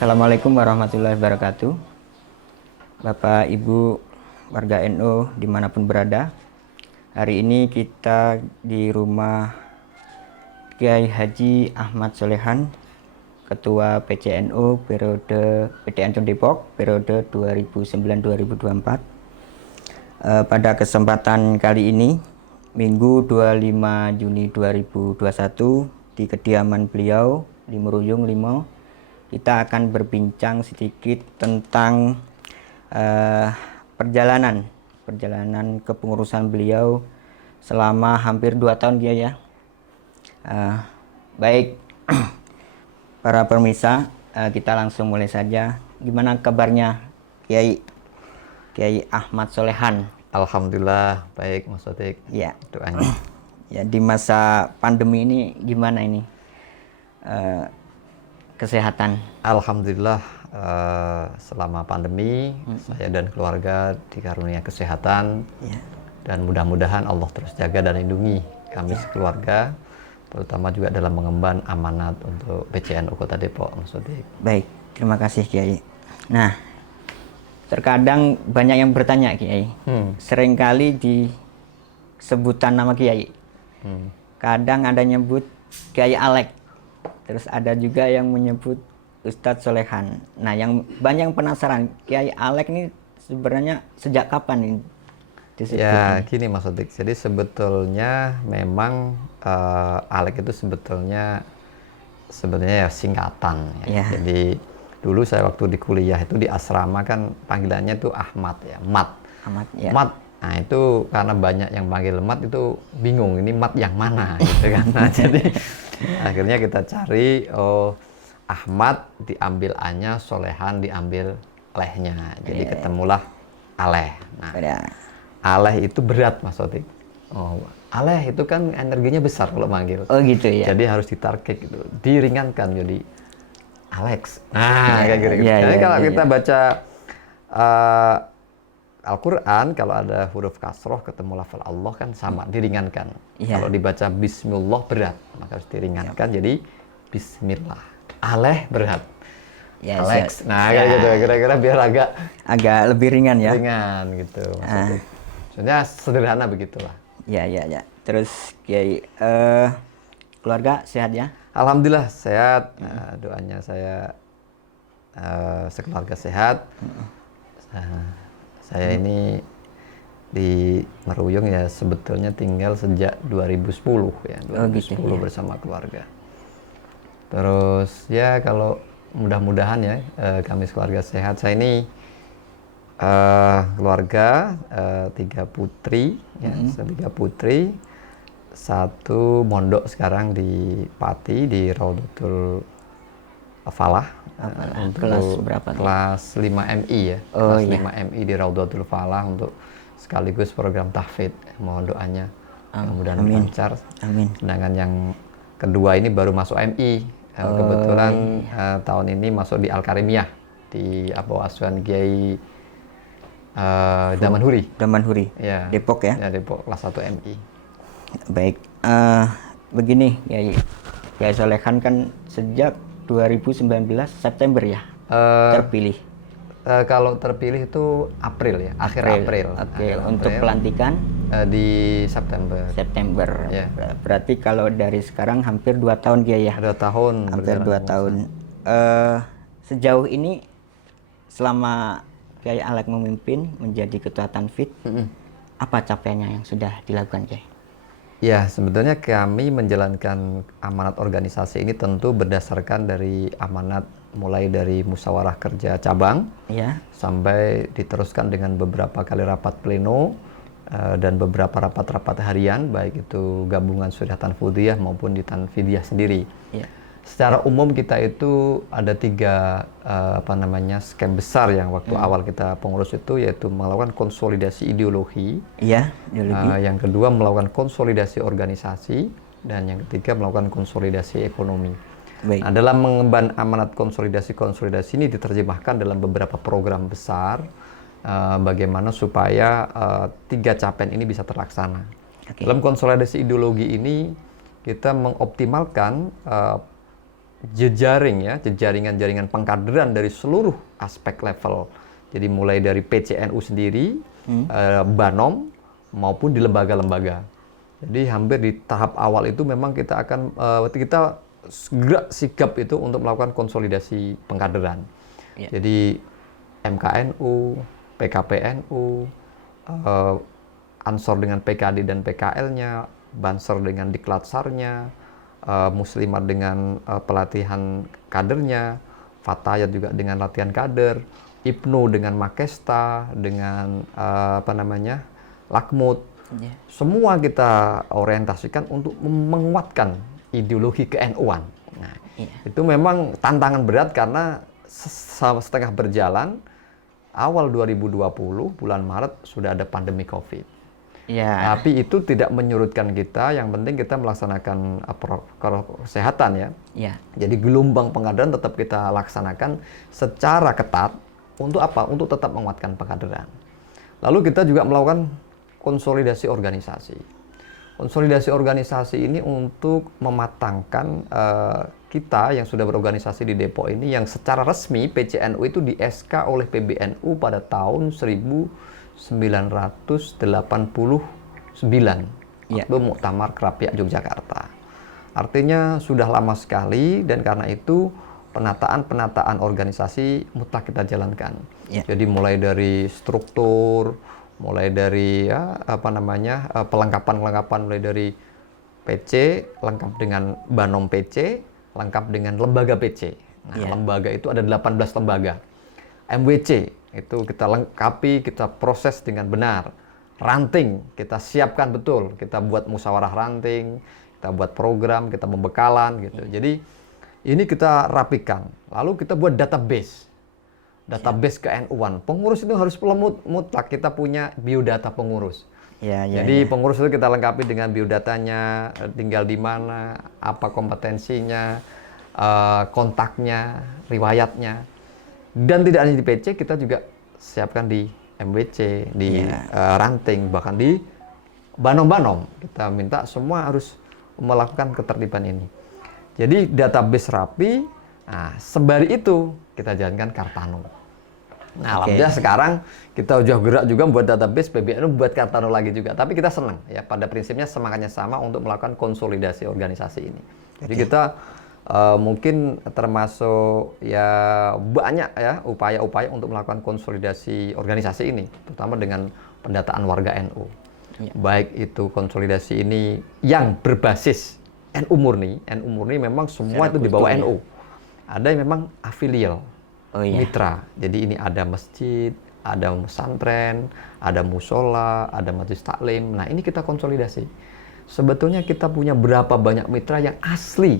Assalamualaikum warahmatullahi wabarakatuh. Bapak Ibu warga NU dimanapun berada, hari ini kita di rumah Kiai Haji Ahmad Solehan, Ketua PCNU periode PD Ancol Depok periode 2009-2024. Pada kesempatan kali ini, Minggu 25 Juni 2021, di kediaman beliau di Meruyung Limo, kita akan berbincang sedikit tentang perjalanan kepengurusan beliau selama hampir 2 tahun dia ya. Baik, para pemirsa, kita langsung mulai saja. Gimana kabarnya Kiai Ahmad Solehan? Alhamdulillah baik, Mas Sotik. Ya. Doanya. Ya, di masa pandemi ini gimana ini kesehatan? Alhamdulillah selama pandemi saya dan keluarga dikarunia kesehatan, Ya. dan mudah-mudahan Allah terus jaga dan lindungi kami sekeluarga, terutama juga dalam mengemban amanat untuk PCNU Kota Depok, Mas Sotik. Baik, terima kasih Kiai. Nah, terkadang banyak yang bertanya Kiai. Seringkali di sebutan nama Kiai. Kadang ada nyebut Kiai Alek. Terus ada juga yang menyebut Ustadz Solehan. Nah, yang banyak yang penasaran, Kiai Alek ini sebenarnya sejak kapan nih disebut Ya, ini? gini Mas Sotik. Jadi sebetulnya memang Alek itu sebetulnya ya singkatan ya. Ya. Jadi dulu saya waktu di kuliah itu di asrama kan panggilannya tuh Ahmad ya, Mat. Ahmad ya. Mat. Nah, itu karena banyak yang panggil Mat itu bingung ini Mat yang mana gitu kan. Nah, jadi akhirnya kita cari Ahmad diambil A-nya, Solehan diambil lehnya. Jadi ketemulah Aleh. Nah, Aleh itu berat Mas Sotik. Aleh itu kan energinya besar kalau manggil. Oh gitu ya. Jadi harus ditarget gitu. Diringankan jadi Alex. Nah, kayak gitu. Ya, Jadi ya, kalau ya, kita ya. baca Al-Quran, kalau ada huruf kasroh ketemu lafal Allah kan sama, diringankan. Ya. Kalau dibaca Bismillah berat, maka harus diringankan jadi Bismillah. Aleh berat. Ya, Alex. Nah, kayak gitu. Kira-kira biar agak lebih ringan ya. ringan gitu. Maksudnya. Sebenarnya sederhana begitulah. Ya. Terus Kiai, keluarga sehat ya? Alhamdulillah sehat. Doanya saya sekeluarga sehat. Saya ini di Meruyung ya sebetulnya tinggal sejak 2010 ya. 2010 gitu, ya. bersama keluarga. Terus ya kalau mudah-mudahan ya kami sekeluarga sehat. Saya ini keluarga 3 putri ya, 3 putri. 1 mondok sekarang di Pati di Raudatul Falah untuk Kelas berapa tuh? kelas 5 MI ya. Oh, Kelas iya. 5 MI di Raudatul Falah untuk sekaligus program tahfidz. Mohon doanya mudah-mudahan lancar. Amin. Sedangkan yang kedua ini baru masuk MI. Kebetulan tahun ini masuk di Al-Karimiyah di bawah asuhan Kiai Damanhuri. Damanhuri. Ya. Depok ya. Ya, Depok kelas 1 MI. Baik, begini Kiai Solehan kan sejak 2019 September ya terpilih. Kalau terpilih itu April ya, akhir April. Oke, Akhir untuk April. pelantikan Di September. Ya. Berarti kalau dari sekarang hampir 2 tahun Kiai ya. Ada tahun. Hampir 2 tahun. Sejauh ini selama Kiai Alek memimpin menjadi ketua Tanfid, apa capaiannya yang sudah dilakukan Kiai? Ya, sebetulnya kami menjalankan amanat organisasi ini tentu berdasarkan dari amanat mulai dari musyawarah kerja cabang Ya. sampai diteruskan dengan beberapa kali rapat pleno dan beberapa rapat-rapat harian, baik itu gabungan Suriah Tanfudiyah maupun di Tanfidiyah sendiri. Ya. Secara umum kita itu ada 3 skema besar yang waktu awal kita pengurus itu, yaitu melakukan konsolidasi ideologi. Iya, ideologi. Yang kedua melakukan konsolidasi organisasi, dan yang ketiga melakukan konsolidasi ekonomi. Baik. Nah, dalam mengemban amanat konsolidasi ini diterjemahkan dalam beberapa program besar bagaimana supaya 3 capaian ini bisa terlaksana. Dalam konsolidasi ideologi ini kita mengoptimalkan jejaring ya, jaringan pengkaderan dari seluruh aspek level. Jadi mulai dari PCNU sendiri, Banom maupun di lembaga-lembaga. Jadi hampir di tahap awal itu memang kita akan kita segera sigap itu untuk melakukan konsolidasi pengkaderan. Ya. Jadi MKNU, PKPNU, Ansor dengan PKD dan PKL-nya, Banser dengan Diklatsarnya, Muslimat dengan pelatihan kadernya, Fatayat juga dengan latihan kader, IPNU dengan Makesta, dengan Lakmut. Yeah. Semua kita orientasikan untuk menguatkan ideologi ke-NU-an. Nah, itu memang tantangan berat karena setengah berjalan, awal 2020, bulan Maret, sudah ada pandemi COVID. Yeah. Tapi itu tidak menyurutkan kita, yang penting kita melaksanakan protokol kesehatan ya. Yeah. Jadi gelombang pengkaderan tetap kita laksanakan secara ketat. Untuk apa? Untuk tetap menguatkan pengkaderan. Lalu kita juga melakukan konsolidasi organisasi. Konsolidasi organisasi ini untuk mematangkan kita yang sudah berorganisasi di Depok ini, yang secara resmi PCNU itu di SK oleh PBNU pada tahun 1989 waktu Muktamar Krapyak Yogyakarta. Artinya sudah lama sekali, dan karena itu penataan organisasi mutlak kita jalankan. Jadi mulai dari struktur, mulai dari pelengkapan mulai dari PC lengkap dengan Banom PC, lengkap dengan lembaga PC. Nah, lembaga itu ada 18 lembaga. MWC itu kita lengkapi, kita proses dengan benar. Ranting kita siapkan betul, kita buat musyawarah ranting, kita buat program, kita membekalan gitu. Jadi ini kita rapikan. Lalu kita buat database ke-NU-an. Pengurus itu harus mutlak kita punya biodata pengurus. Jadi pengurus itu kita lengkapi dengan biodatanya, tinggal di mana, apa kompetensinya, kontaknya, riwayatnya. Dan tidak hanya di PC, kita juga siapkan di MWC, di ranting, bahkan di Banom. Kita minta semua harus melakukan ketertiban ini. Jadi database rapi. Nah, sembari itu kita jalankan Kartano. Nah, alhamdulillah sekarang kita udah gerak juga buat database, PBNU buat Kartano lagi juga. Tapi kita senang ya, pada prinsipnya semangatnya sama untuk melakukan konsolidasi organisasi ini. Jadi kita mungkin termasuk ya banyak ya upaya-upaya untuk melakukan konsolidasi organisasi ini, terutama dengan pendataan warga NU. Baik itu konsolidasi ini yang berbasis NU murni memang semua itu di bawah NU. Ada yang memang afilial. Mitra. Jadi ini ada masjid, ada pesantren, ada musola, ada majelis taklim. Nah, ini kita konsolidasi. Sebetulnya kita punya berapa banyak mitra yang asli.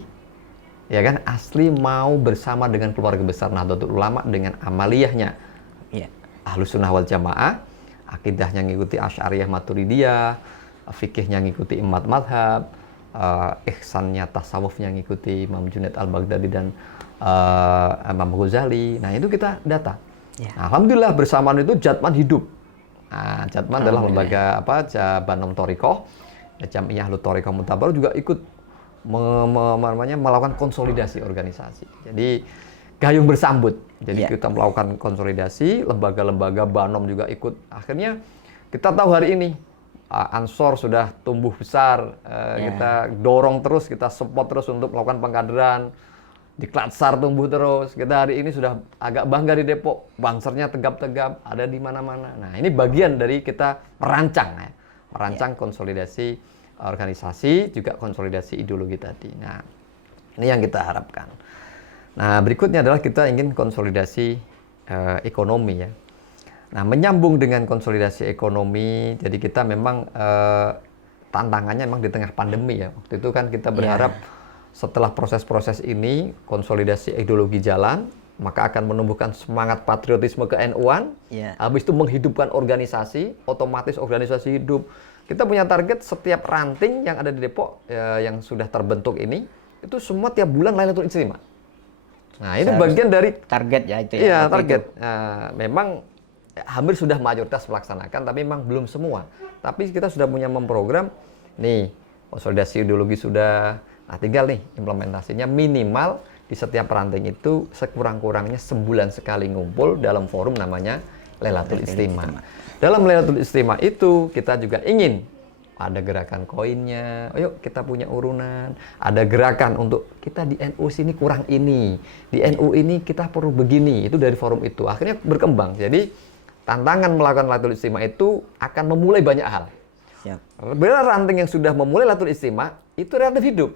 Ya kan? Asli mau bersama dengan keluarga besar Nahdlatul Ulama dengan amaliyahnya. Ahlus Sunnah wal Jamaah, akidahnya ngikuti Asy'ariyah Maturidiyah, fikihnya ngikuti empat madhab, ihsannya tasawufnya ngikuti Imam Junaid Al-Baghdadi dan Imam Ghazali. Nah, itu kita data. Nah, alhamdulillah bersamaan itu Jatman hidup. Nah, Jatman adalah lembaga Banom Thorikoh, Jam'iyah Ahlut Thorikoh Mutabaroh juga ikut melakukan konsolidasi organisasi. Jadi gayung bersambut. Jadi kita melakukan konsolidasi, lembaga-lembaga Banom juga ikut. Akhirnya kita tahu hari ini Ansor sudah tumbuh besar, kita dorong terus, kita support terus untuk melakukan pengkaderan. Diklatsar tumbuh terus. Kita hari ini sudah agak bangga di Depok, Bansernya tegap-tegap, ada di mana-mana. Nah, ini bagian dari kita merancang konsolidasi organisasi, juga konsolidasi ideologi tadi. Nah, ini yang kita harapkan. Nah, berikutnya adalah kita ingin konsolidasi ekonomi ya. Nah, menyambung dengan konsolidasi ekonomi, jadi kita memang tantangannya memang di tengah pandemi ya. Waktu itu kan kita berharap setelah proses-proses ini, konsolidasi ideologi jalan, maka akan menumbuhkan semangat patriotisme ke-NU-an. Habis itu menghidupkan organisasi, otomatis organisasi hidup. Kita punya target setiap ranting yang ada di Depok yang sudah terbentuk ini, itu semua tiap bulan Lailatul Ijtima. Nah, ini bagian dari target ya itu ya. Iya, target. Memang hampir sudah mayoritas melaksanakan, tapi memang belum semua. Tapi kita sudah punya memprogram, nih konsolidasi ideologi sudah. Nah, tinggal nih implementasinya minimal di setiap ranting itu sekurang-kurangnya sebulan sekali ngumpul dalam forum namanya Lailatul Istimewa. Dalam Lailatul Istimewa itu kita juga ingin ada gerakan koinnya, ayo kita punya urunan, ada gerakan untuk kita di NU sini kurang ini, di NU ini kita perlu begini, itu dari forum itu. Akhirnya berkembang. Jadi tantangan melakukan Lailatul Istimewa itu akan memulai banyak hal. Siap. Benar ranting yang sudah memulai Lailatul Istimewa itu relatif hidup.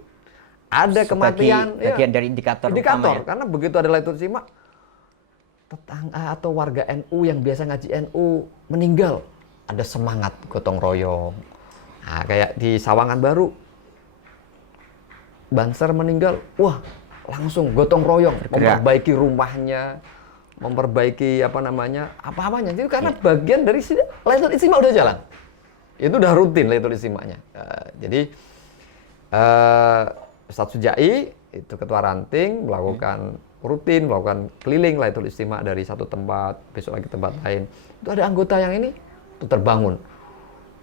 Ada kematian, bagian dari indikator utama ya? Karena begitu ada Lailatul Istimewa, tetangga atau warga NU yang biasa ngaji NU meninggal, ada semangat gotong royong. Nah, kayak di Sawangan Baru, Banser meninggal, wah langsung gotong royong, memperbaiki rumahnya, memperbaiki apa-apanya. Itu karena bagian dari Lailatul Istimewa udah jalan. Itu udah rutin Lailatul Istimewanya. Jadi Ustadz Sujai itu ketua ranting melakukan keliling Lailatul Istimewa dari satu tempat besok lagi tempat lain. Itu ada anggota yang ini itu terbangun.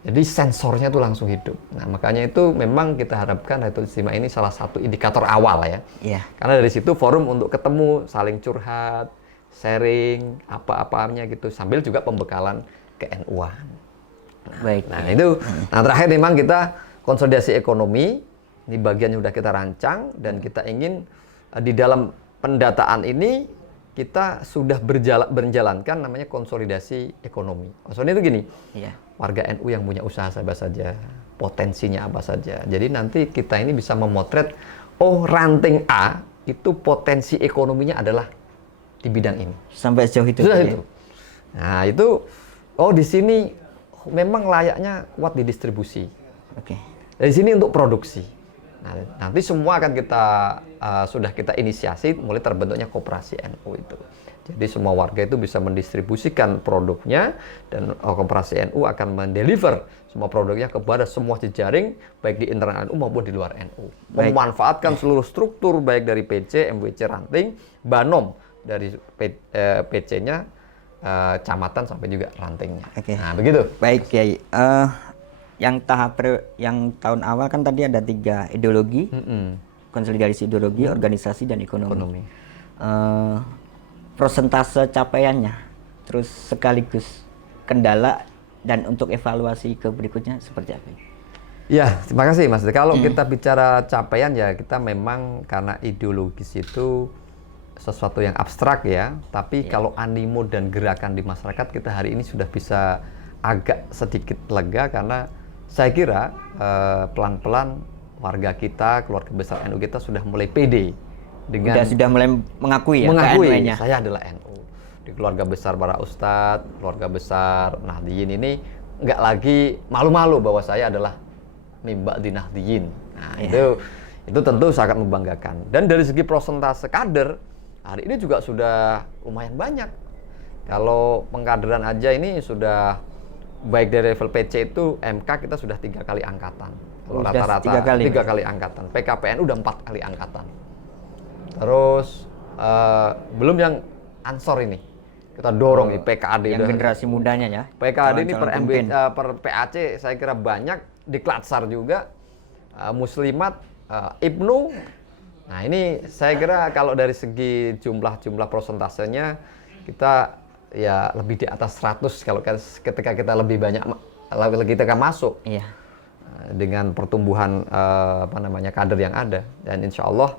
Jadi sensornya tuh langsung hidup. Nah, makanya itu memang kita harapkan Lailatul Istimewa ini salah satu indikator awal ya. Iya. Karena dari situ forum untuk ketemu, saling curhat, sharing apa-apanya gitu sambil juga pembekalan ke NU-an. Baik. Nah, itu terakhir memang kita konsolidasi ekonomi. Ini bagian yang sudah kita rancang dan kita ingin di dalam pendataan ini kita sudah berjalankan namanya konsolidasi ekonomi. Maksudnya itu gini. Iya. Warga NU yang punya usaha apa saja, potensinya apa saja. Jadi nanti kita ini bisa memotret, oh ranting A itu potensi ekonominya adalah di bidang ini. Sampai sejauh itu. Sudah itu. Nah itu, oh di sini memang layaknya kuat di distribusi. Oke. Dari sini untuk produksi. Nah, nanti semua akan sudah kita inisiasi mulai terbentuknya koperasi NU itu. Jadi semua warga itu bisa mendistribusikan produknya dan koperasi NU akan mendeliver semua produknya kepada semua jejaring baik di internal NU maupun di luar NU. Memanfaatkan seluruh struktur baik dari PC, MWC ranting, Banom dari PC-nya, camatan sampai juga rantingnya. Oke. Nah, begitu. Baik, Kiai. Yang tahun awal kan tadi ada 3 ideologi, konsolidasi ideologi, organisasi, dan ekonomi. Persentase capaiannya, terus sekaligus kendala dan untuk evaluasi ke berikutnya seperti apa? Ya, terima kasih Mas. Kalau kita bicara capaian ya kita memang karena ideologis itu sesuatu yang abstrak ya. Tapi kalau animo dan gerakan di masyarakat kita hari ini sudah bisa agak sedikit lega karena saya kira pelan-pelan warga kita, keluarga besar NU kita sudah mulai pede dengan sudah mulai mengakui saya adalah NU. Di keluarga besar para ustadz, keluarga besar Nahdliyin ini nggak lagi malu-malu bahwa saya adalah mimba di Nahdliyin. Nah, itu tentu sangat membanggakan. Dan dari segi persentase kader hari ini juga sudah lumayan banyak. Kalau pengkaderan aja ini sudah baik dari level PC itu MK kita sudah 3 kali angkatan. Kalau rata-rata 3 kali angkatan. PKPNU udah 4 kali angkatan. Terus belum yang Ansor ini kita dorong nih PKAD yang generasi mudanya ya. PKAD ini per PAC saya kira banyak, di Klatsar juga, Muslimat, Ibnu. Nah ini saya kira kalau dari segi jumlah persentasenya kita ya lebih di atas 100 kalau ketika kita lebih banyak kita masuk. Iya. Dengan pertumbuhan kader yang ada, dan insya Allah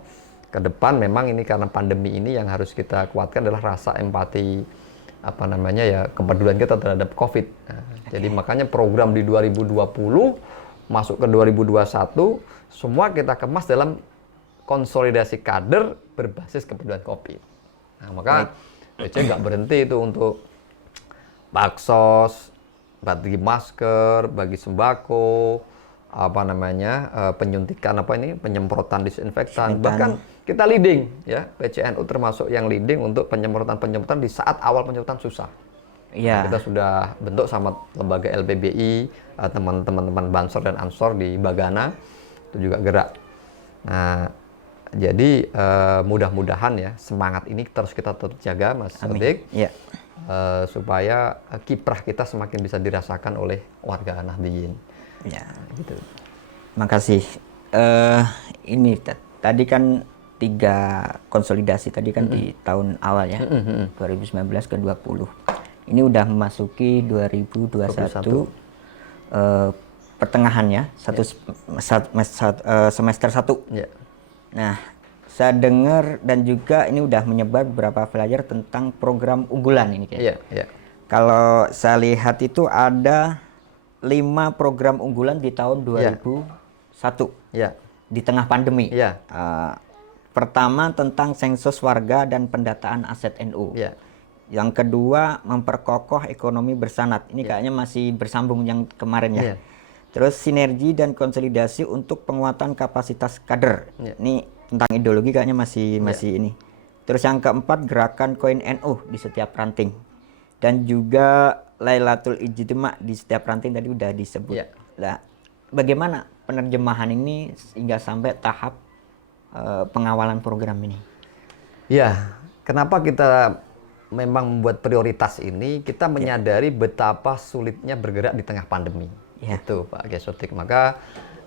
ke depan memang ini karena pandemi ini yang harus kita kuatkan adalah rasa empati kepedulian kita terhadap COVID. Jadi makanya program di 2020 masuk ke 2021 semua kita kemas dalam konsolidasi kader berbasis kepedulian COVID. Nah, maka BC nggak berhenti itu untuk baksos, bagi masker, bagi sembako, penyuntikan penyemprotan disinfektan, bahkan kita leading ya, PCNU termasuk yang leading untuk penyemprotan di saat awal penyemprotan susah. Iya. Nah, kita sudah bentuk sama lembaga LPBI, teman-teman Bansor dan Ansor di Bagana itu juga gerak. Nah, jadi mudah-mudahan ya semangat ini terus kita jaga, Mas Sodik. Iya. Supaya kiprah kita semakin bisa dirasakan oleh warga Nahdliyin. Ya, gitu. Makasih. Ini tadi kan 3 konsolidasi tadi kan di tahun awal ya, 2019 ke 20. Ini udah memasuki 2021 pertengahan ya, semester 1. Ya. Nah, saya dengar dan juga ini udah menyebar beberapa flyer tentang program unggulan ini Iya, iya. Kalau saya lihat itu ada 5 program unggulan di tahun 2001 Ya. di tengah pandemi. Ya. Pertama tentang sensus warga dan pendataan aset NU. Ya. Yang kedua memperkokoh ekonomi bersanad. Ini kayaknya masih bersambung yang kemarin ya. Iya. Terus sinergi dan konsolidasi untuk penguatan kapasitas kader. Iya. Ini tentang ideologi kayaknya masih ini. Terus yang keempat gerakan koin NU di setiap ranting. Dan juga Lailatul Ijtima di setiap ranting tadi udah disebut. Iya. Nah, bagaimana penerjemahan ini hingga sampai tahap pengawalan program ini? Ya, kenapa kita memang membuat prioritas ini? Kita menyadari betapa sulitnya bergerak di tengah pandemi. Ya. Itu Pak Gesotik. Maka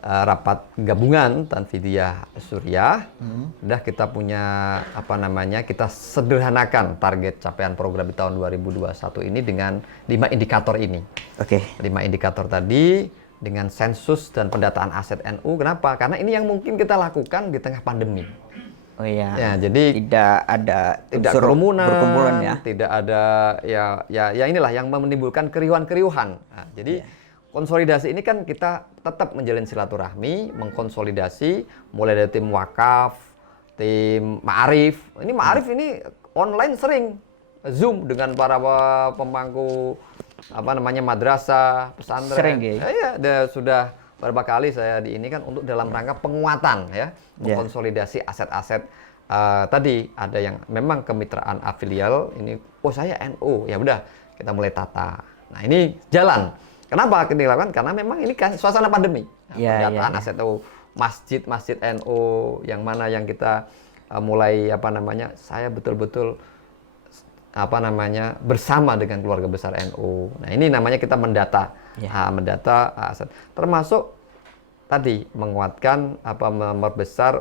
rapat gabungan Tanfidiah Suriah, udah kita punya kita sederhanakan target capaian program di tahun 2021 ini dengan 5 indikator ini. Oke. 5 indikator tadi dengan sensus dan pendataan aset NU. Kenapa? Karena ini yang mungkin kita lakukan di tengah pandemi. Oh iya. Ya, jadi tidak ada tidak unsur kerumunan, berkumpulan ya. tidak ada ya inilah yang menimbulkan keriuhan-keriuhan. Nah, jadi konsolidasi ini kan kita tetap menjalin silaturahmi, mengkonsolidasi mulai dari tim wakaf, tim ma'arif. Ini ma'arif ini online sering Zoom dengan para pemangku madrasah, pesantren. Sering ya? Iya, sudah beberapa kali saya di ini kan untuk dalam rangka penguatan ya, mengkonsolidasi aset-aset. Tadi ada yang memang kemitraan afilial ini, saya NU, ya udah kita mulai tata. Nah ini jalan. Kenapa kita lakukan? Karena memang ini kan suasana pandemi. Pendataan aset NU, masjid NU yang mana yang kita mulai saya betul-betul bersama dengan keluarga besar NU. Nah ini namanya kita mendata, mendata aset. Termasuk tadi menguatkan memperbesar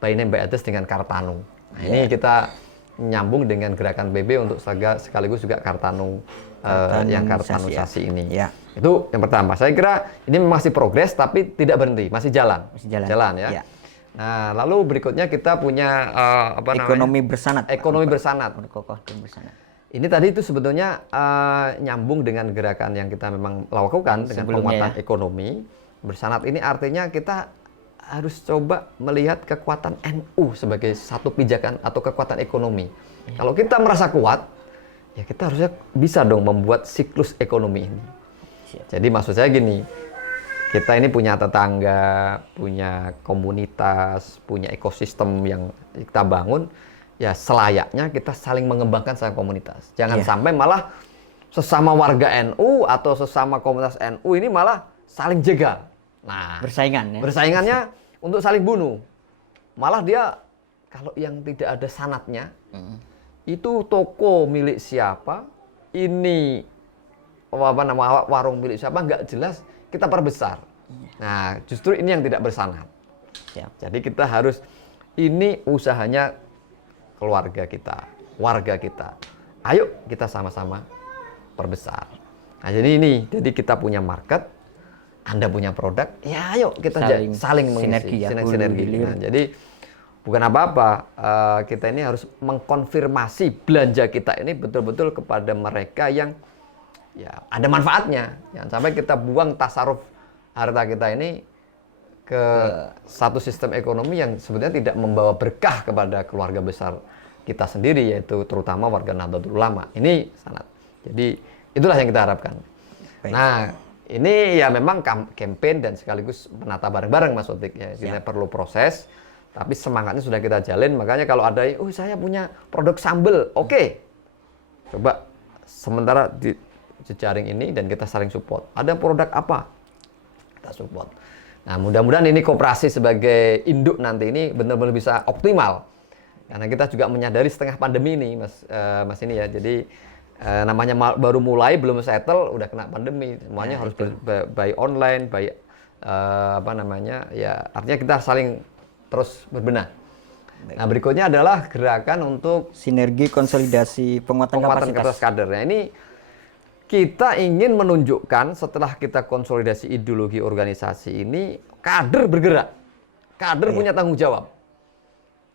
Bainem Baiates dengan Kartanu. Nah ini kita nyambung dengan gerakan BB untuk sekaligus juga Kartanu yang Kartanusasi ini. Ya. Itu yang pertama. Saya kira ini masih progres tapi tidak berhenti, masih jalan. Jalan ya. Ya. Nah, lalu berikutnya kita punya ekonomi bersanad. Ekonomi bersanad. Berkokoh dan bersanad. Ini tadi itu sebetulnya nyambung dengan gerakan yang kita memang lakukan dengan penguatan ekonomi bersanad. Ini artinya kita harus coba melihat kekuatan NU sebagai satu pijakan atau kekuatan ekonomi. Kalau kita merasa kuat, ya kita harusnya bisa dong membuat siklus ekonomi ini. Jadi maksud saya gini, kita ini punya tetangga, punya komunitas, punya ekosistem yang kita bangun, ya selayaknya kita saling mengembangkan sama komunitas. Jangan sampai malah sesama warga NU atau sesama komunitas NU ini malah saling jegal. Nah, bersaingannya untuk saling bunuh. Malah dia kalau yang tidak ada sanatnya, itu toko milik siapa, ini warung milik siapa nggak jelas, kita perbesar. Nah, justru ini yang tidak bersanad. Jadi kita harus, ini usahanya keluarga kita, warga kita. Ayo kita sama-sama perbesar. Nah, jadi kita punya market, Anda punya produk, ya ayo kita saling mengisi, sinergi. Nah, jadi bukan apa-apa, kita ini harus mengkonfirmasi belanja kita ini betul-betul kepada mereka yang ya ada manfaatnya. Jangan sampai kita buang tasarruf harta kita ini ke satu sistem ekonomi yang sebetulnya tidak membawa berkah kepada keluarga besar kita sendiri, yaitu terutama warga Nahdlatul Ulama. Ini sangat. Jadi itulah yang kita harapkan. Baik. Nah, ini ya memang campaign dan sekaligus menata bareng-bareng Mas Otik ya. Kita perlu proses, tapi semangatnya sudah kita jalin. Makanya kalau ada saya punya produk sambel, oke. Coba sementara di jejaring ini dan kita saling support. Ada produk apa? Kita support. Nah, mudah-mudahan ini koperasi sebagai induk nanti ini benar-benar bisa optimal. Karena kita juga menyadari setengah pandemi ini, Mas ini ya. Jadi namanya baru mulai, belum settle, udah kena pandemi. Semuanya harus by online, by ya artinya kita saling terus berbenah. Nah, berikutnya adalah gerakan untuk Sinergi konsolidasi penguatan penguatan kapasitas. kapasitas kader. Nah, ini kita ingin menunjukkan setelah kita konsolidasi ideologi organisasi ini, kader bergerak. Kader punya tanggung jawab.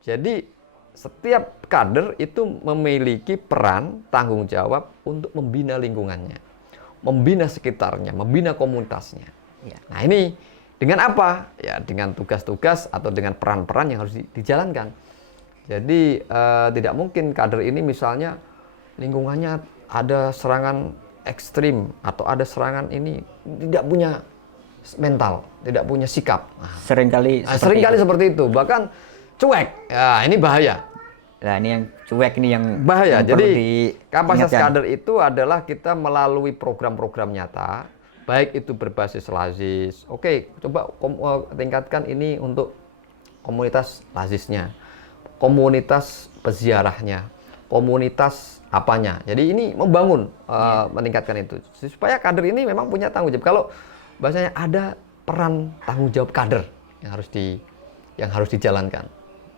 Jadi, setiap kader itu memiliki peran tanggung jawab untuk membina lingkungannya, membina sekitarnya, membina komunitasnya. Ya. Nah, ini dengan apa? Ya, dengan tugas-tugas atau dengan peran-peran yang harus dijalankan. Jadi tidak mungkin kader ini misalnya lingkungannya ada serangan ekstrim atau ada serangan ini tidak punya mental, tidak punya sikap. Seringkali Seperti itu, bahkan cuek. Ya, ini bahaya. Nah, ini yang cuek ini yang Bahaya. yang perlu Jadi kapasitas diingatkan. kader itu adalah kita melalui program-program nyata, baik itu berbasis lazis. Oke, coba tingkatkan ini untuk komunitas lazisnya, komunitas peziarahnya, komunitas apanya. Jadi ini membangun, meningkatkan itu. Supaya kader ini memang punya tanggung jawab. Kalau bahasanya ada peran tanggung jawab kader yang harus dijalankan.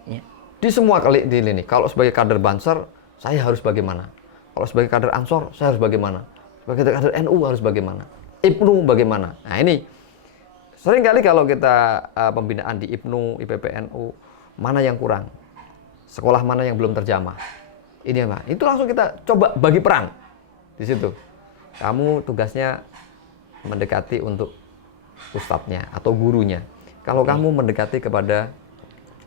Ya. Di semua kali di ini. Kalau sebagai kader Banser, saya harus bagaimana? Kalau sebagai kader Ansor, saya harus bagaimana? Sebagai kader NU harus bagaimana? IPNU bagaimana? Nah, ini seringkali kalau kita pembinaan di IPNU, IPPNU, mana yang kurang? Sekolah mana yang belum terjamah? Ini apa? Itu langsung kita coba bagi peran di situ. Kamu tugasnya mendekati untuk ustadznya atau gurunya. Kalau kamu mendekati kepada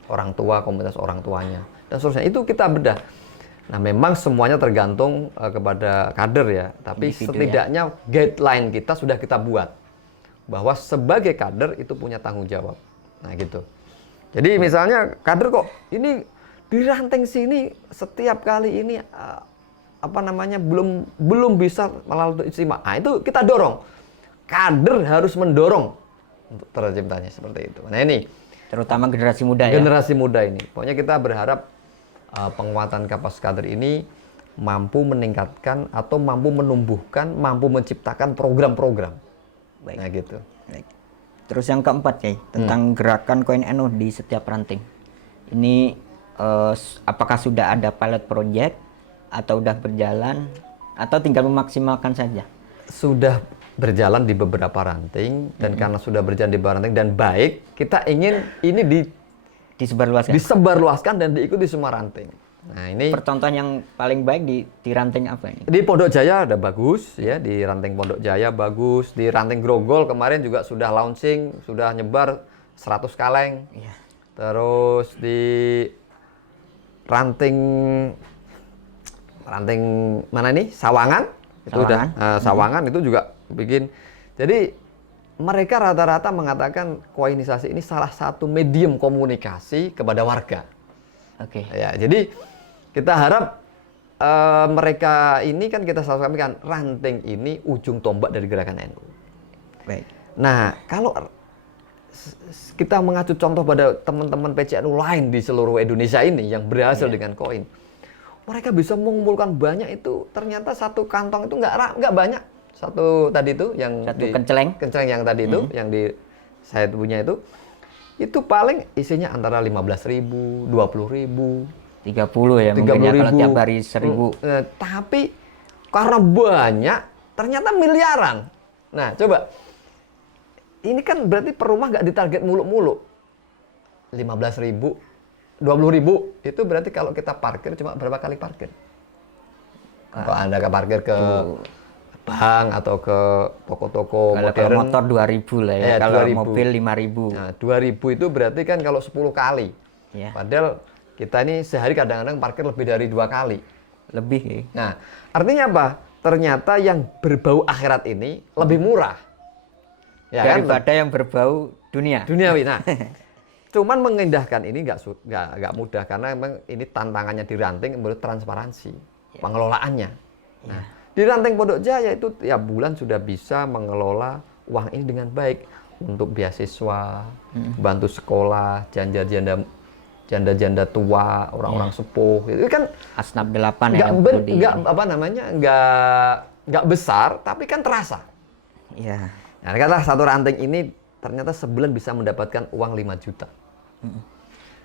orang tua, komunitas orang tuanya, dan seterusnya. Itu kita bedah. Nah, memang semuanya tergantung kepada kader ya. Tapi Individu, setidaknya guideline kita sudah kita buat. Bahwa sebagai kader itu punya tanggung jawab. Nah, gitu. Jadi misalnya kader kok ini di ranting sini setiap kali ini belum bisa melalui istimewa. Nah, itu kita dorong. Kader harus mendorong untuk terciptanya seperti itu. Nah, ini Terutama generasi muda ya. generasi muda ini. Pokoknya kita berharap penguatan kapasitas kader ini mampu meningkatkan atau mampu menumbuhkan, mampu menciptakan program-program. Baik. Nah, gitu. Baik. Terus yang keempat ya, tentang gerakan koin NU di setiap ranting. Ini apakah sudah ada pilot project atau sudah berjalan atau tinggal memaksimalkan saja? Sudah berjalan di beberapa ranting dan karena sudah berjalan di beberapa ranting dan baik, kita ingin ini disebarluaskan dan diikuti semua ranting. Nah, ini Percontohan yang paling baik di ranting apa ini? di Pondok Jaya ada bagus ya, di ranting Pondok Jaya bagus, di ranting Grogol kemarin juga sudah launching, sudah nyebar 100 kaleng. Iya. Terus di ranting mana ini? Sawangan. Itu udah Sawangan itu juga bikin. Jadi mereka rata-rata mengatakan koinisasi ini salah satu medium komunikasi kepada warga. Oke. Ya, jadi kita harap mereka ini kan kita selalu sampaikan ranting ini ujung tombak dari gerakan NU. Baik. Nah, kalau kita mengacu contoh pada teman-teman PCNU lain di seluruh Indonesia ini yang berhasil dengan koin, mereka bisa mengumpulkan banyak itu. Ternyata satu kantong itu nggak banyak. Satu tadi itu yang Satu kenceleng yang tadi itu yang saya punya itu paling isinya antara 15.000, 20.000, 30 ya mungkin ya kalau tiap hari 1.000. Tapi karena banyak ternyata miliaran. Nah, coba ini kan berarti per rumah nggak ditarget muluk-muluk. 15.000, 20.000 itu berarti kalau kita parkir cuma berapa kali parkir? Kalau Anda ke parkir ke bank atau ke toko-toko modern, kalau motor 2.000 lah ya, kalau 2.000. mobil 5.000. Nah, 2.000 itu berarti kan kalau 10 kali. Ya. Padahal kita ini sehari kadang-kadang parkir lebih dari 2 kali. Lebih ya. Nah, artinya apa? Ternyata yang berbau akhirat ini lebih murah. Ya, daripada yang berbau dunia. Duniawi. Nah, cuman mengindahkan ini nggak mudah karena memang ini tantangannya di ranting menurut transparansi pengelolaannya. Nah, di ranting Pondok Jaya itu tiap bulan sudah bisa mengelola uang ini dengan baik untuk beasiswa, bantu sekolah, janda-janda tua, orang-orang sepuh. Itu kan Asnaf 8 ya. nggak besar, tapi kan terasa. Iya. Nah, katakanlah satu ranting ini ternyata sebulan bisa mendapatkan uang 5 juta.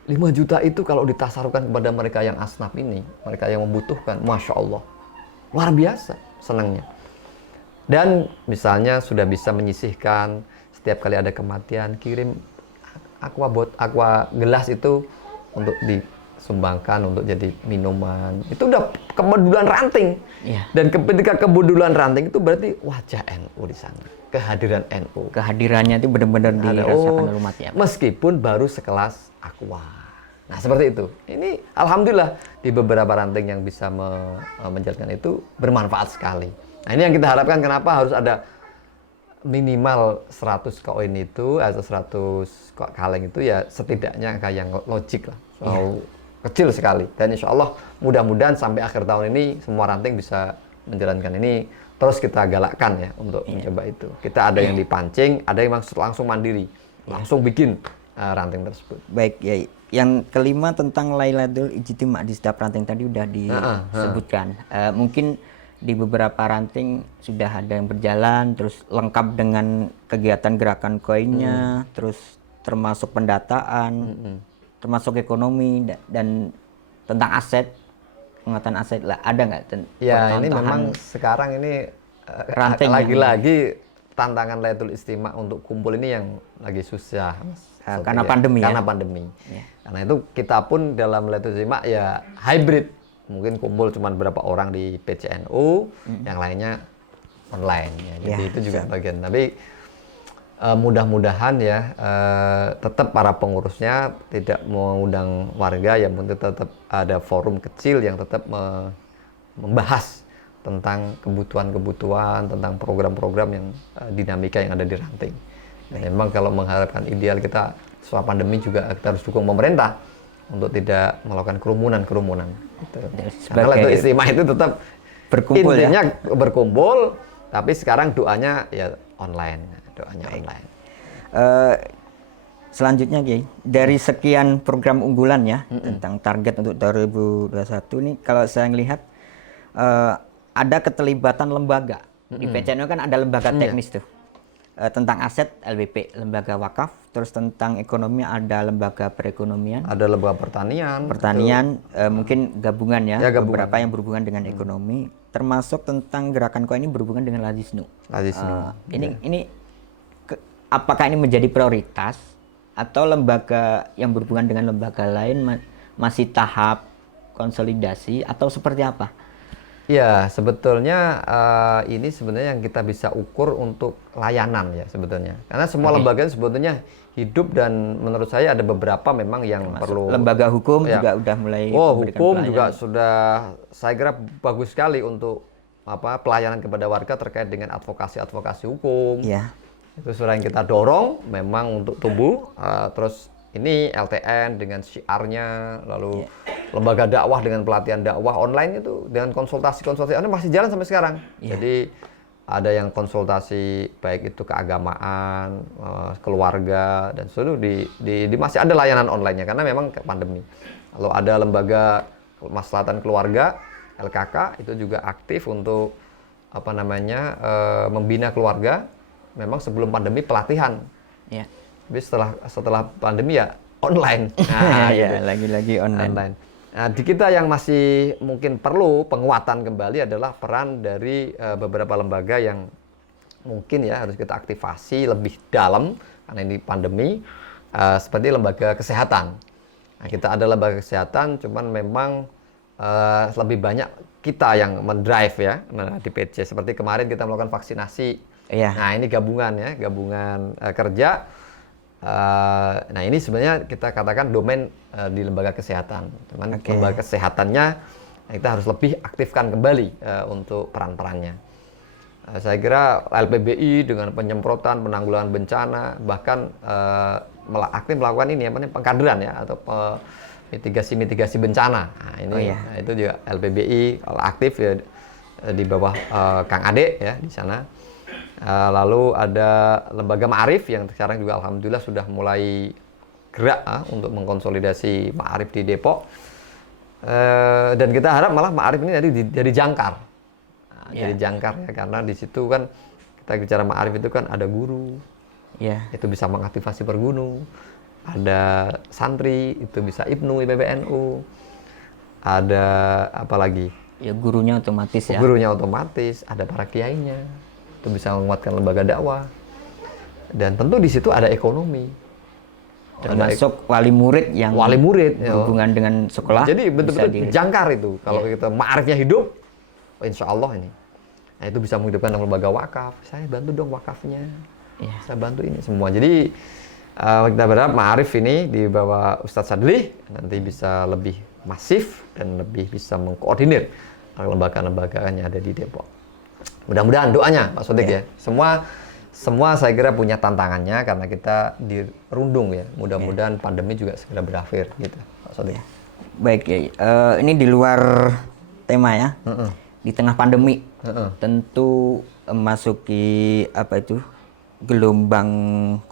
5 juta itu kalau ditasarufkan kepada mereka yang asnaf ini, mereka yang membutuhkan, Masya Allah, luar biasa senangnya. Dan misalnya sudah bisa menyisihkan, setiap kali ada kematian, kirim aqua gelas itu untuk disumbangkan untuk jadi minuman. Itu udah kepedulian ranting. Iya. Dan ketika kepedulian ranting itu berarti wajah NU di sana, kehadiran NU. Kehadirannya itu benar-benar dirasakan oleh umat ya. Meskipun baru sekelas aqua. Nah, seperti itu. Ini alhamdulillah di beberapa ranting yang bisa menjalankan itu bermanfaat sekali. Nah, ini yang kita harapkan, kenapa harus ada minimal 100 koin itu atau 100 kaleng itu, ya setidaknya angka yang logik lah. Kecil sekali. Dan insya Allah mudah-mudahan sampai akhir tahun ini semua ranting bisa menjalankan ini. Terus kita galakkan ya untuk mencoba itu. Kita ada yang dipancing, ada yang langsung mandiri, langsung bikin ranting tersebut. Baik ya. Yang kelima tentang Lailatul Ijtima' di setiap ranting tadi udah disebutkan. Mungkin di beberapa ranting sudah ada yang berjalan, terus lengkap dengan kegiatan gerakan koinnya, terus termasuk pendataan, termasuk ekonomi dan tentang aset, penguatan aset lah, ada nggak? Ya, ini memang sekarang ini ranting lagi-lagi tantangan Lailatul Ijtima' untuk kumpul ini yang lagi susah, Mas. Karena pandemi Karena pandemi. Karena itu kita pun dalam Lailatul Ijtima' ya hybrid. Mungkin kumpul cuma berapa orang di PCNU, yang lainnya online ya. Jadi itu juga bagian. Tapi mudah-mudahan ya tetap para pengurusnya tidak mengundang warga, yang penting tetap ada forum kecil yang tetap membahas tentang kebutuhan-kebutuhan, tentang program-program yang dinamika yang ada di ranting. Dan memang kalau mengharapkan ideal kita setelah pandemi juga kita harus dukung pemerintah untuk tidak melakukan kerumunan. Gitu. Karena Lailatul Ijtima' itu tetap berkumpul, intinya berkumpul, tapi sekarang doanya ya online, online. Selanjutnya Kiai, dari sekian program unggulan ya tentang target untuk 2021 ini, kalau saya melihat ada keterlibatan lembaga. Di PCNU kan ada lembaga teknis tuh. Tentang aset LBP, lembaga wakaf, terus tentang ekonomi ada lembaga perekonomian, ada lembaga pertanian, mungkin gabungan ya, gabungan. beberapa yang berhubungan dengan ekonomi, termasuk tentang gerakan koin ini berhubungan dengan Lazisnu. Ini apakah ini menjadi prioritas atau lembaga yang berhubungan dengan lembaga lain masih tahap konsolidasi atau seperti apa? Ya, sebetulnya ini sebenarnya yang kita bisa ukur untuk layanan ya sebetulnya. Karena semua lembaga sebetulnya hidup, dan menurut saya ada beberapa memang yang perlu. Lembaga hukum juga udah mulai. Hukum juga sudah, saya kira bagus sekali untuk pelayanan kepada warga terkait dengan advokasi hukum. Ya. Itu sudah yang kita dorong memang untuk tumbuh. Terus ini LTN dengan syiarnya, lalu lembaga dakwah dengan pelatihan dakwah online itu dengan konsultasi ini masih jalan sampai sekarang. Jadi ada yang konsultasi baik itu keagamaan, keluarga, dan seluruh di masih ada layanan online-nya karena memang pandemi. Lalu ada lembaga kemaslahatan keluarga LKK itu juga aktif untuk membina keluarga. Memang sebelum pandemi pelatihan. Tapi setelah pandemi ya online. Nah, ya lagi-lagi online. Nah, di kita yang masih mungkin perlu penguatan kembali adalah peran dari beberapa lembaga yang mungkin ya harus kita aktifasi lebih dalam karena ini pandemi, seperti lembaga kesehatan. Nah, kita ada lembaga kesehatan, cuman memang lebih banyak kita yang mendrive ya di PC. Seperti kemarin kita melakukan vaksinasi. Nah, ini gabungan kerja. Nah, ini sebenarnya kita katakan domain di lembaga kesehatan. Cuman lembaga kesehatannya kita harus lebih aktifkan kembali untuk peran-perannya. Saya kira LPBI dengan penyemprotan, penanggulangan bencana, bahkan aktif melakukan ini pengkaderan ya, atau mitigasi bencana. Nah, ini itu juga LPBI kalau aktif ya di bawah Kang Ade ya di sana. Lalu ada lembaga Ma'arif yang sekarang juga alhamdulillah sudah mulai gerak untuk mengkonsolidasi Ma'arif di Depok. Dan kita harap malah Ma'arif ini jadi jangkar. Jadi jangkar ya, karena di situ kan kita bicara Ma'arif itu kan ada guru. Itu bisa mengaktifasi per guru. ada santri, itu bisa IPNU, IPBNU, ada apa lagi? Ya gurunya otomatis ya. Gurunya otomatis, ada para kiainya, itu bisa menguatkan lembaga dakwah. Dan tentu di situ ada ekonomi. Termasuk wali murid yang Wali murid berhubungan dengan sekolah. Jadi betul-betul jangkar itu. Kalau kita ma'arifnya hidup, insya Allah ini. Nah, itu bisa menghidupkan lembaga wakaf. Saya bantu dong wakafnya. Saya bantu ini semua. Jadi kita berharap ma'arif ini di bawah Ustadz Sadli nanti bisa lebih masif dan lebih bisa mengkoordinir lembaga-lembaga yang ada di Depok. Mudah-mudahan doanya Pak Sodik ya. Semua saya kira punya tantangannya karena kita dirundung ya. Mudah-mudahan pandemi juga segera berakhir gitu, Pak Sodik. Baik ya. Ini di luar tema ya. Di tengah pandemi, tentu memasuki gelombang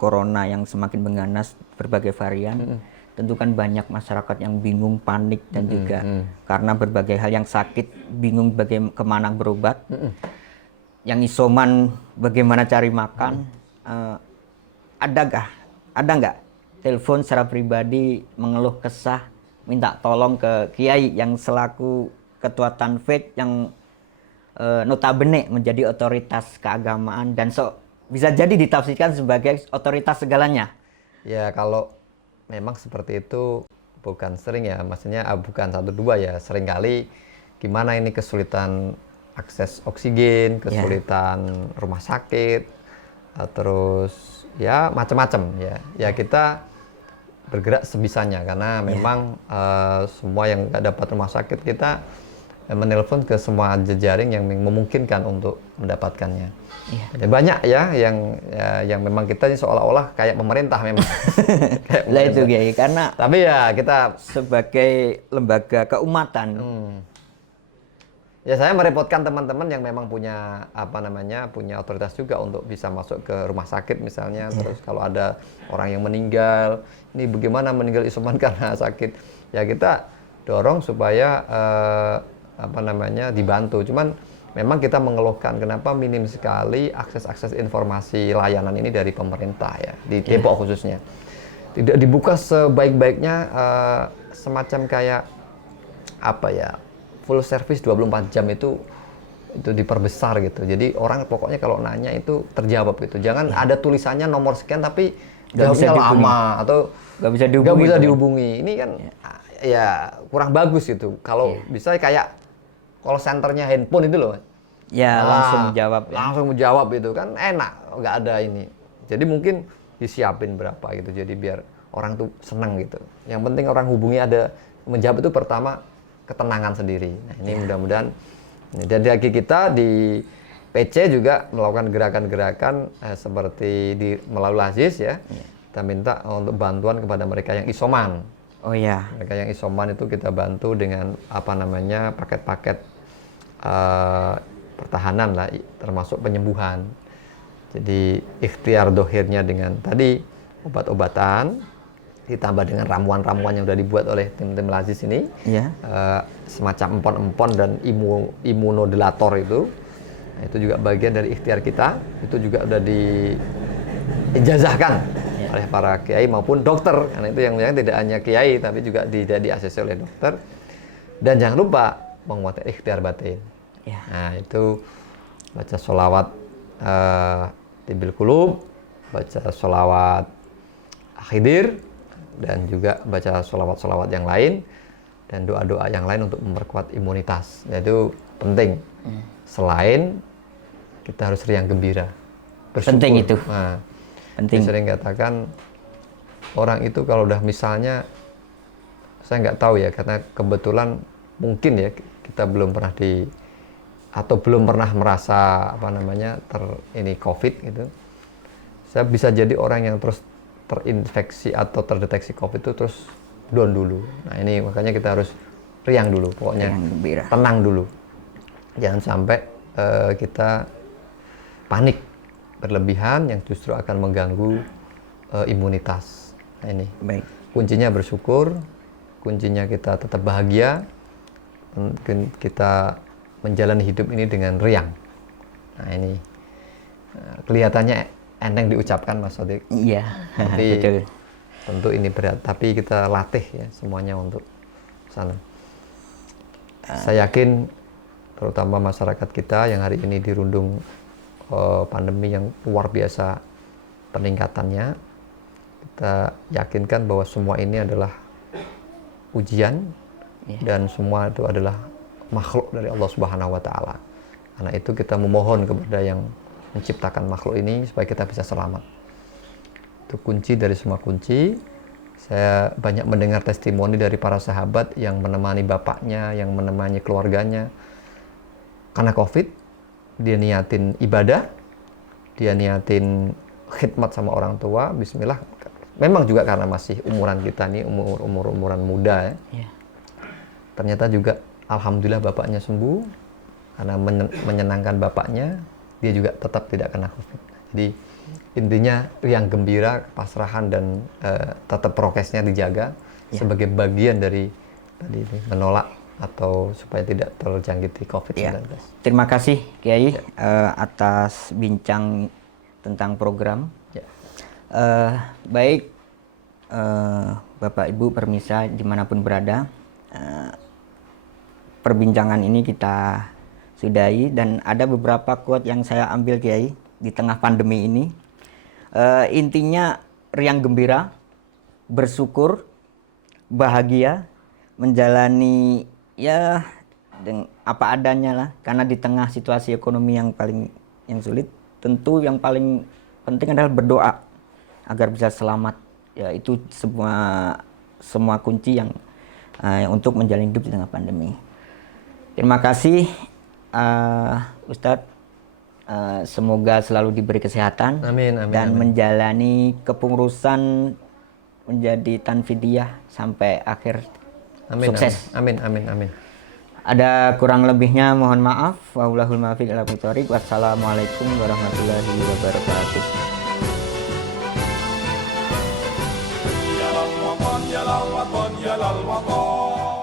corona yang semakin mengganas, berbagai varian. Tentu kan banyak masyarakat yang bingung, panik dan juga karena berbagai hal yang sakit, bingung kemana berobat. Yang isoman bagaimana cari makan. Ada nggak telepon secara pribadi mengeluh kesah, minta tolong ke kiai yang selaku ketua Tanfid yang notabene menjadi otoritas keagamaan dan bisa jadi ditafsirkan sebagai otoritas segalanya. Ya kalau memang seperti itu bukan sering ya, maksudnya bukan 1-2 ya, sering kali gimana ini kesulitan akses oksigen, kesulitan rumah sakit, terus ya macam-macam ya. Ya kita bergerak sebisanya karena memang semua yang nggak dapat rumah sakit kita menelpon ke semua jejaring yang memungkinkan untuk mendapatkannya. Ya, banyak ya yang memang kita ini seolah-olah kayak pemerintah memang. Lah itu Kiai, karena tapi ya kita sebagai lembaga keumatan. Ya saya merepotkan teman-teman yang memang punya punya otoritas juga untuk bisa masuk ke rumah sakit misalnya. Terus kalau ada orang yang meninggal, ini bagaimana meninggal isoman karena sakit? Ya kita dorong supaya dibantu. Cuman memang kita mengeluhkan kenapa minim sekali akses akses layanan ini dari pemerintah ya di Depok khususnya. Tidak dibuka sebaik-baiknya, semacam kayak full service 24 jam itu diperbesar gitu. Jadi orang pokoknya kalau nanya itu terjawab gitu. Jangan ada tulisannya nomor sekian tapi jawabnya lama atau nggak bisa dihubungi. Ini kan ya kurang bagus gitu. Kalau bisa kayak call centernya handphone itu loh. Ya langsung jawab. Langsung menjawab itu kan enak, nggak ada ini. Jadi mungkin disiapin berapa gitu. Jadi biar orang tuh senang gitu. Yang penting orang hubungi ada menjawab itu pertama ketenangan sendiri. Nah, ini mudah-mudahan jadi lagi kita di PC juga melakukan gerakan-gerakan seperti di melalui Aziz ya. Kita minta untuk bantuan kepada mereka yang isoman. Oh ya. Mereka yang isoman itu kita bantu dengan paket-paket pertahanan lah, termasuk penyembuhan. Jadi ikhtiar dohirnya dengan tadi obat-obatan ditambah dengan ramuan-ramuan yang sudah dibuat oleh tim-tim Lazis ini, semacam empon-empon dan imunodulator itu. Nah, itu juga bagian dari ikhtiar kita. Itu juga sudah diijazahkan oleh para kiai maupun dokter. Karena itu yang tidak hanya kiai tapi juga di-ACC oleh dokter. Dan jangan lupa menguatkan ikhtiar batin. Nah, itu baca sholawat Tibil Qulub, baca sholawat Khidir, dan juga baca sholawat-sholawat yang lain dan doa-doa yang lain untuk memperkuat imunitas. Nah, itu penting. Selain kita harus riang gembira, bersyukur. Penting itu. Nah, penting. Saya sering katakan orang itu kalau udah misalnya, saya nggak tahu ya, karena kebetulan mungkin ya kita belum pernah belum pernah merasa ini COVID gitu. Saya bisa jadi orang yang terus terinfeksi atau terdeteksi COVID itu terus down dulu. Nah ini makanya kita harus riang dulu, pokoknya tenang dulu. Jangan sampai kita panik berlebihan yang justru akan mengganggu imunitas. Nah ini kuncinya bersyukur, kuncinya kita tetap bahagia, kita menjalani hidup ini dengan riang. Nah ini kelihatannya enteng diucapkan Mas Sodik. Iya, tapi betul. tentu ini berat, tapi kita latih ya semuanya untuk sana. Saya yakin terutama masyarakat kita yang hari ini dirundung pandemi yang luar biasa peningkatannya, kita yakinkan bahwa semua ini adalah ujian dan semua itu adalah makhluk dari Allah Subhanahu wa taala. Karena itu kita memohon kepada yang menciptakan makhluk ini supaya kita bisa selamat. Itu kunci dari semua kunci. Saya banyak mendengar testimoni dari para sahabat yang menemani bapaknya, yang menemani keluarganya karena COVID, dia niatin ibadah, dia niatin khidmat sama orang tua, bismillah. Memang juga karena masih umuran kita nih, umuran muda ya. Ternyata juga alhamdulillah bapaknya sembuh, karena menyenangkan bapaknya, dia juga tetap tidak kena COVID. Jadi intinya yang gembira, pasrahan dan tetap prokesnya dijaga sebagai bagian dari tadi menolak atau supaya tidak terjangkiti COVID-19. Terima kasih Kiai atas bincang tentang program. Baik Bapak Ibu permisa dimanapun berada, perbincangan ini kita sudahi, dan ada beberapa quote yang saya ambil Kiai di tengah pandemi ini. Intinya riang gembira, bersyukur, bahagia, menjalani ya apa adanya lah, karena di tengah situasi ekonomi yang sulit, tentu yang paling penting adalah berdoa agar bisa selamat. Ya itu semua kunci yang untuk menjalani hidup di tengah pandemi. Terima kasih Ustadz, semoga selalu diberi kesehatan. Amin, amin, dan amin. menjalani kepengurusan menjadi tanfidiyah sampai akhir. Amin, sukses. Amin, amin, amin. Ada kurang lebihnya mohon maaf. Wallahul muwaffiq ila aqwamit thoriq. Wassalamualaikum warahmatullahi wabarakatuh. يا للوطن يا للوطن يا للوطن